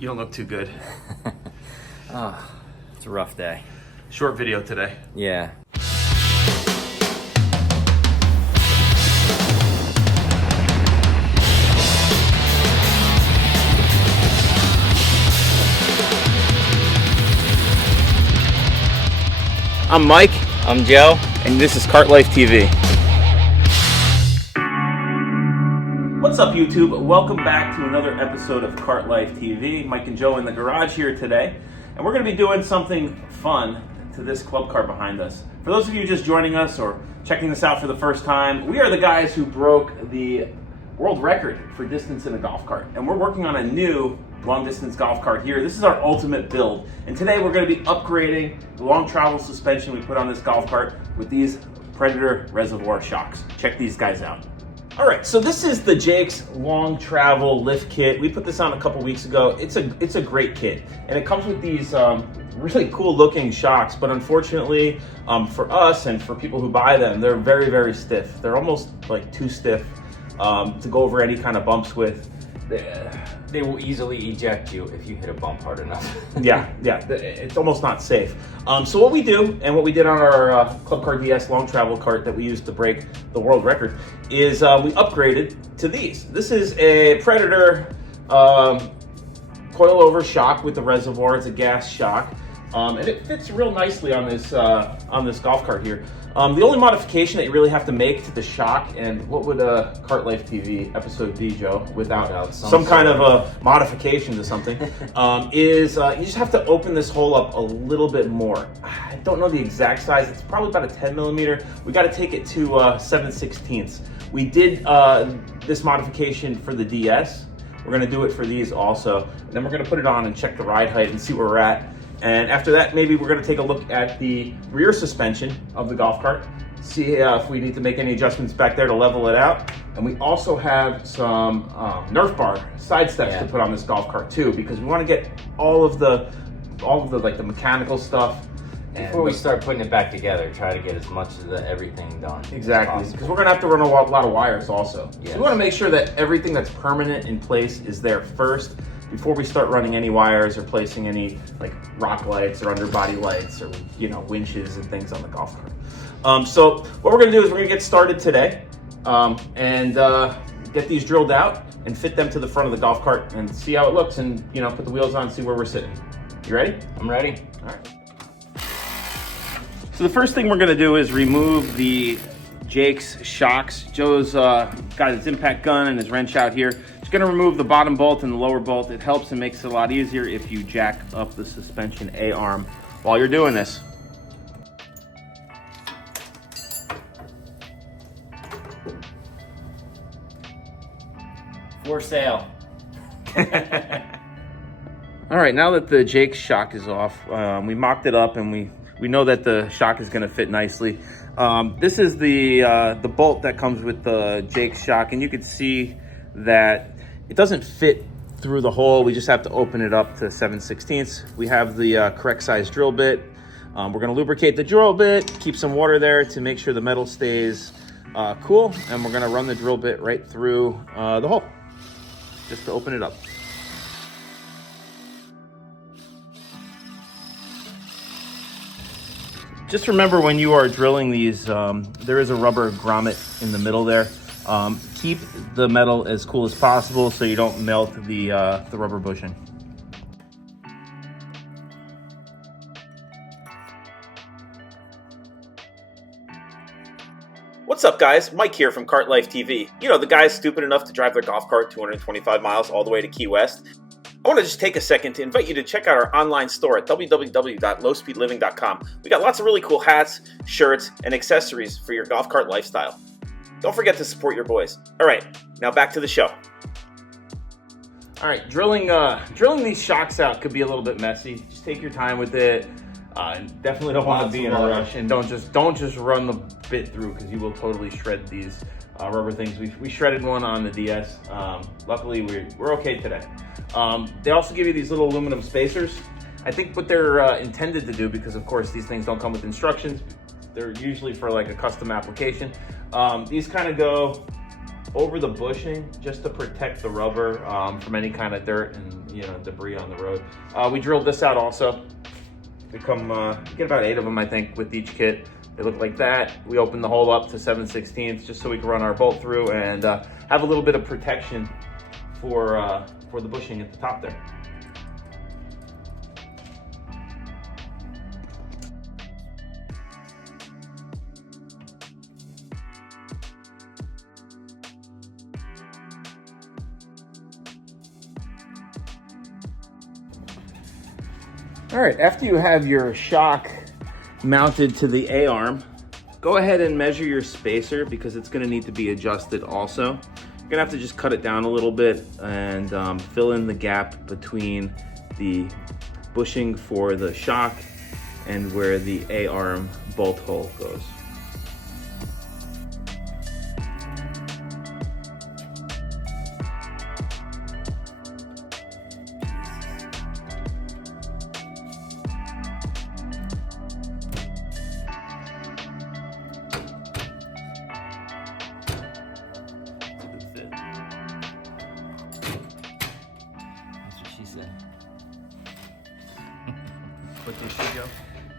You don't look too good. Oh, it's a rough day. Short video today. Yeah. I'm Mike. I'm Joe. And this is Kart Life TV. What's up, YouTube? Welcome back to another episode of Kart Life TV. Mike and Joe in the garage here today. And we're going to be doing something fun to this club car behind us. For those of you just joining us or checking this out for the first time, we are the guys who broke the world record for distance in a golf cart. And we're working on a new long distance golf cart here. This is our ultimate build. And today we're going to be upgrading the long travel suspension we put on this golf cart with these Predator reservoir shocks. Check these guys out. All right, so this is the Jake's long travel lift kit. We put this on a couple weeks ago. It's a great kit, and it comes with these really cool looking shocks, but unfortunately for us and for people who buy them, they're very, very stiff. They're almost like too stiff to go over any kind of bumps with. They will easily eject you if you hit a bump hard enough. yeah, it's almost not safe. So what we do, and what we did on our Club Car DS long travel cart that we used to break the world record, is we upgraded to these. This is a Predator coil-over shock with the reservoir. It's a gas shock, and it fits real nicely on this golf cart here. The only modification that you really have to make to the shock, and what would a Kart Life TV episode be, Joe, without some kind of a modification to something, is you just have to open this hole up a little bit more. I don't know the exact size. It's probably about a 10 millimeter. We got to take it to 7/16. We did this modification for the DS. We're going to do it for these also. And then we're going to put it on and check the ride height and see where we're at. And after that, maybe we're going to take a look at the rear suspension of the golf cart, see if we need to make any adjustments back there to level it out. And we also have some Nerf Bar side steps to put on this golf cart too, because we want to get all of the like the mechanical stuff. Before we start putting it back together, try to get as much of everything done. Exactly, because we're going to have to run a lot of wires also. Yes. So we want to make sure that everything that's permanent in place is there first, before we start running any wires or placing any like rock lights or underbody lights or winches and things on the golf cart. So what we're going to do is we're going to get started today and get these drilled out and fit them to the front of the golf cart and see how it looks, and put the wheels on and see where we're sitting. You ready? I'm ready. All right. So the first thing we're going to do is remove the Jake's shocks. Joe's got his impact gun and his wrench out here. Just going to remove the bottom bolt and the lower bolt. It helps and makes it a lot easier if you jack up the suspension A-arm while you're doing this. For sale. All right, now that the Jake's shock is off, we mocked it up and we know that the shock is going to fit nicely. This is the bolt that comes with the Jake's shock, and you can see that it doesn't fit through the hole. We just have to open it up to 7/16. We have the correct size drill bit. We're going to lubricate the drill bit, keep some water there to make sure the metal stays cool, and we're going to run the drill bit right through the hole just to open it up. Just remember, when you are drilling these, there is a rubber grommet in the middle there. Keep the metal as cool as possible so you don't melt the rubber bushing. What's up, guys? Mike here from Kart Life TV. The guys stupid enough to drive their golf cart 225 miles all the way to Key West. I want to just take a second to invite you to check out our online store at www.lowspeedliving.com. We got lots of really cool hats, shirts, and accessories for your golf cart lifestyle. Don't forget to support your boys. All right, now back to the show. All right, drilling these shocks out could be a little bit messy. Just take your time with it. Definitely don't want to be in a rush, and don't just run the bit through, because you will totally shred these rubber things. We shredded one on the DS. Luckily, we're okay today. They also give you these little aluminum spacers. I think what they're intended to do, because of course these things don't come with instructions, they're usually for like a custom application. These kind of go over the bushing just to protect the rubber from any kind of dirt and debris on the road. We drilled this out also. We get about 8 of them, I think, with each kit. They look like that. We open the hole up to 7/16 just so we can run our bolt through and have a little bit of protection for the bushing at the top there. All right, after you have your shock mounted to the A-arm, go ahead and measure your spacer because it's gonna need to be adjusted also. You're gonna have to just cut it down a little bit and fill in the gap between the bushing for the shock and where the A-arm bolt hole goes.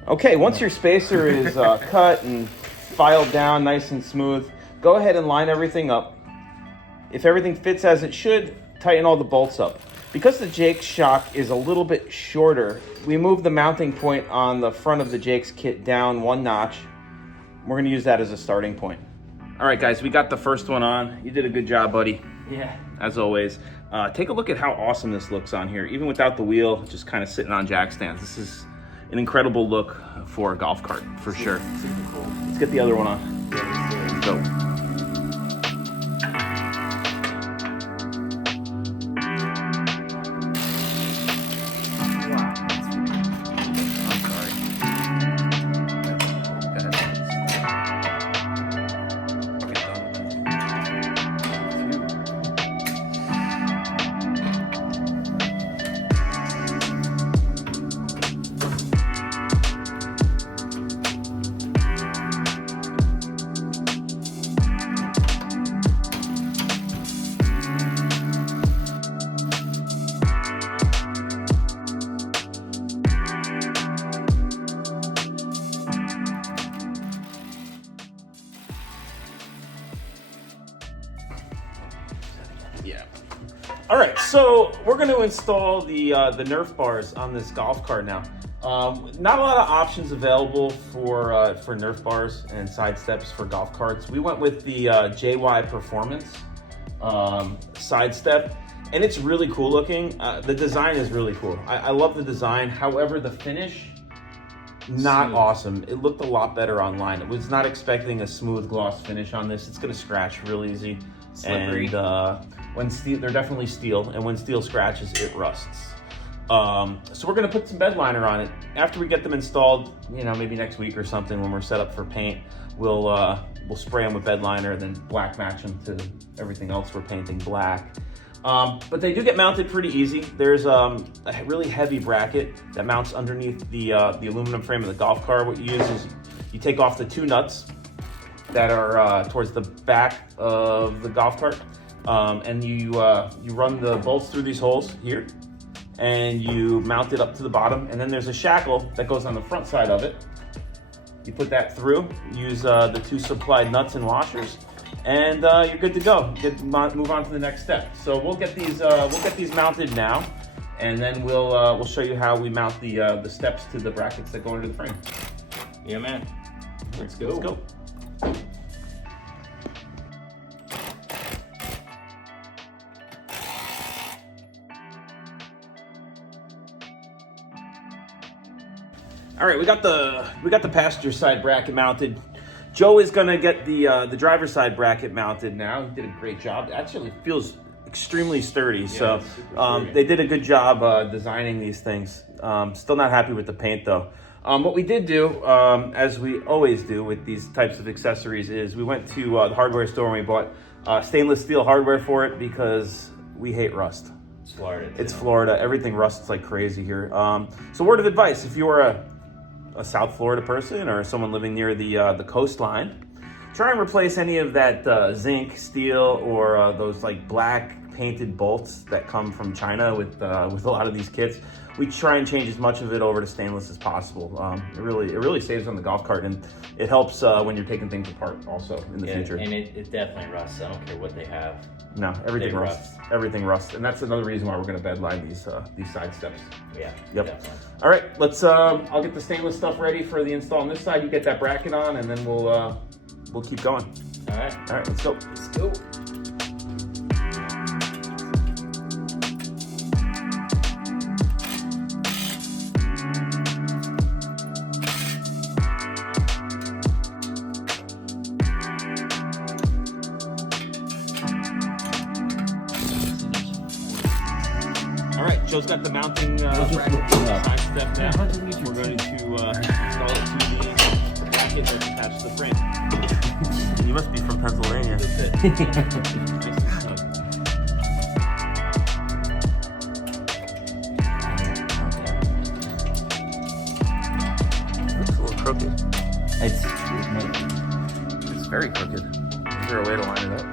Okay, once your spacer is cut and filed down nice and smooth, go ahead and line everything up. If everything fits as it should, tighten all the bolts up. Because the Jake's shock is a little bit shorter, we moved the mounting point on the front of the Jake's kit down 1 notch. We're gonna use that as a starting point. All right, guys, we got the first one on. You did a good job, buddy. Yeah. As always. Take a look at how awesome this looks on here, even without the wheel, just kind of sitting on jack stands. This is an incredible look for a golf cart, for sure. Super cool. Let's get the other one on. Yeah, Go. Yeah. All right, so we're going to install the Nerf Bars on this golf cart now. Not a lot of options available for Nerf Bars and side steps for golf carts. We went with the JY Performance side step, and it's really cool looking. The design is really cool. I love the design. However, the finish, not awesome. It looked a lot better online. I was not expecting a smooth gloss finish on this. It's going to scratch real easy. Slippery. And when steel, they're definitely steel, and when steel scratches, it rusts. So we're gonna put some bed liner on it. After we get them installed, maybe next week or something, when we're set up for paint, we'll spray them with bed liner, then black match them to everything else we're painting black. But they do get mounted pretty easy. There's a really heavy bracket that mounts underneath the aluminum frame of the golf cart. What you use is you take off the 2 nuts that are towards the back of the golf cart, and you run the bolts through these holes here, and you mount it up to the bottom, and then there's a shackle that goes on the front side of it. You put that through, use the 2 supplied nuts and washers, and you're good to go. Move on to the next step. So we'll get these mounted now, and then we'll show you how we mount the steps to the brackets that go into the frame. Yeah, man. Let's go. All right, we got the passenger side bracket mounted. Joe is gonna get the driver's side bracket mounted now. He did a great job. It actually feels extremely sturdy. Yeah, so they did a good job designing these things. Still not happy with the paint though. What we did do, as we always do with these types of accessories, is we went to the hardware store and we bought stainless steel hardware for it because we hate rust. It's Florida. It's Florida. Everything rusts like crazy here. So word of advice, if you're a South Florida person or someone living near the coastline, try and replace any of that zinc, steel, or those like black painted bolts that come from China with a lot of these kits. We try and change as much of it over to stainless as possible. It really saves on the golf cart, and it helps when you're taking things apart also in the future. And it definitely rusts. I don't care what they have. No, everything rusts. Everything rusts, and that's another reason why we're going to bedline these side steps. Yeah. Yep. Definitely. All right, let's. I'll get the stainless stuff ready for the install on this side. You get that bracket on, and then we'll keep going. All right. All right, let's go. Let's go. All right, Joe's got the mounting bracket side step now. We're going to install it to the bracket that's attached to the frame. You must be from Pennsylvania. Nice and snug. Looks a little crooked. It's very crooked. Is there a way to line it up?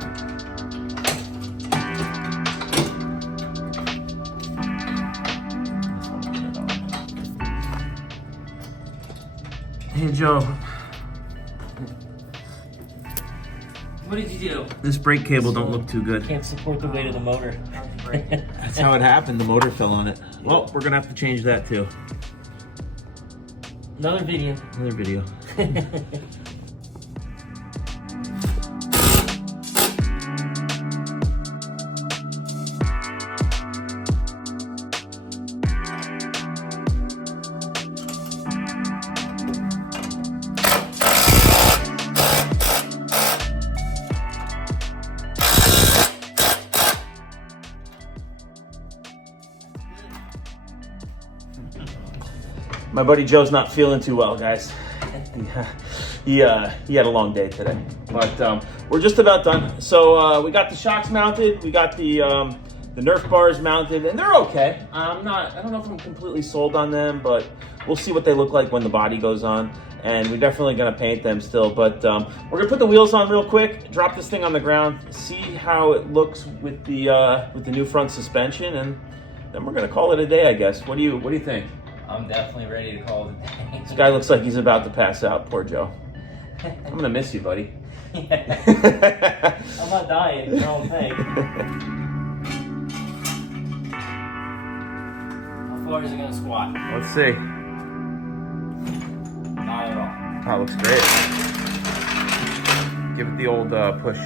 Hey Joe, What did you do? this brake cable don't look too good. Can't support the weight of the motor. That's how it happened, the motor fell on it. Well, we're gonna have to change that too. Another video. Another video. My buddy Joe's not feeling too well, guys. He had a long day today, but we're just about done. So we got the shocks mounted, we got the Nerf bars mounted, and they're okay. I don't know if I'm completely sold on them, but we'll see what they look like when the body goes on. And we're definitely gonna paint them still, but we're gonna put the wheels on real quick, drop this thing on the ground, see how it looks with the new front suspension, and then we're gonna call it a day, I guess. What do you think? I'm definitely ready to call it a day. This guy looks like he's about to pass out. Poor Joe. I'm gonna miss you, buddy. Yeah. I'm not dying. It's your own thing. How far is it gonna squat? Let's see. Not at all. Oh, looks great. Give it the old push. Oh,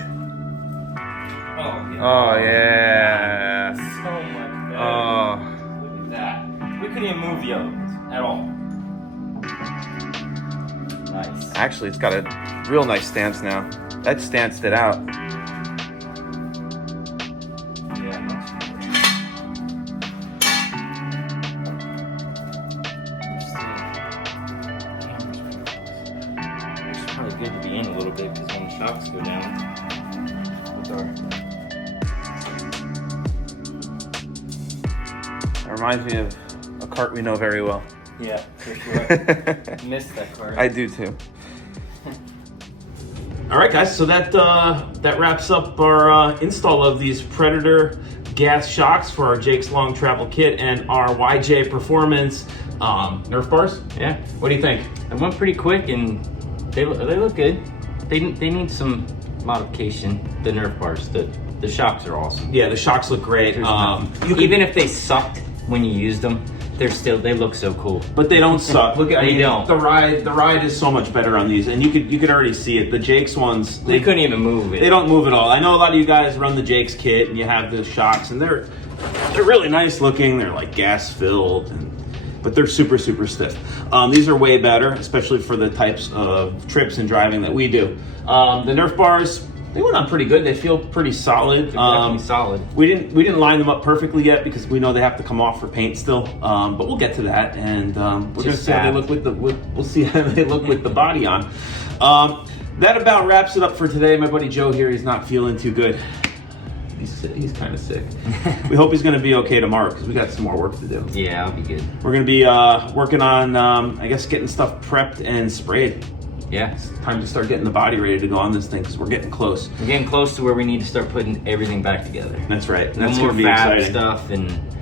yeah. Oh, yes. So much better. Oh. Look at that. We couldn't even move the other ones at all. Nice. Actually, it's got a real nice stance now. That stanced it out. Yeah, much better. It's probably good to be in a little bit because when the shocks go down, it's It reminds me of a cart we know very well. yeah, for sure. Missed that card. I do too. All right, guys. So that wraps up our install of these Predator gas shocks for our Jake's Long Travel Kit and our YJ Performance Nerf bars. Yeah. What do you think? It went pretty quick, and they look good. They need some modification. The Nerf bars, the shocks are awesome. Yeah, the shocks look great. Even if they sucked when you used them, they look so cool. But they don't suck. Look at They don't. the ride is so much better on these, and you could already see it. The Jake's ones, They couldn't even move it. they don't move at all. I know a lot of you guys run the Jake's kit, and you have the shocks, and they're really nice looking. They're like gas filled, but they're super stiff. These are way better, especially for the types of trips and driving that we do. The Nerf bars, they went on pretty good. They feel pretty solid. They're definitely solid. We didn't line them up perfectly yet because we know they have to come off for paint still. But we'll get to that, and we're gonna see how they look we'll see how they look with the body on. That about wraps it up for today. My buddy Joe here, he's not feeling too good. He's kind of sick. We hope he's gonna be okay tomorrow because we got some more work to do. Yeah, I'll be good. We're gonna be working on, I guess, getting stuff prepped and sprayed. Yeah. It's time to start getting the body ready to go on this thing because we're getting close. We're getting close to where we need to start putting everything back together. That's right. No That's more gonna be fab exciting. stuff, and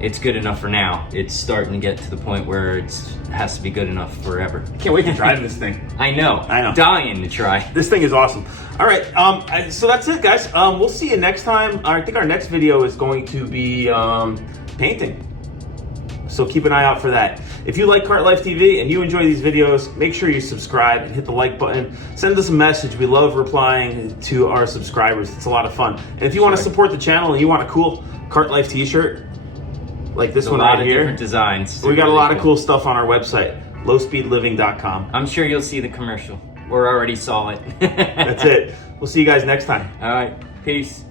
it's good enough for now. It's starting to get to the point where it has to be good enough forever. Can't wait to drive this thing. I know. Dying to try. This thing is awesome. All right, so that's it, guys. We'll see you next time. I think our next video is going to be painting. So keep an eye out for that. If you like Kart Life TV and you enjoy these videos, make sure you subscribe and hit the like button. Send us a message. We love replying to our subscribers. It's a lot of fun. And if you want to support the channel and you want a cool Kart Life t-shirt, like this one right here. Different designs. We got a lot of cool stuff on our website, lowspeedliving.com. I'm sure you'll see the commercial. Or already saw it. That's it. We'll see you guys next time. All right. Peace.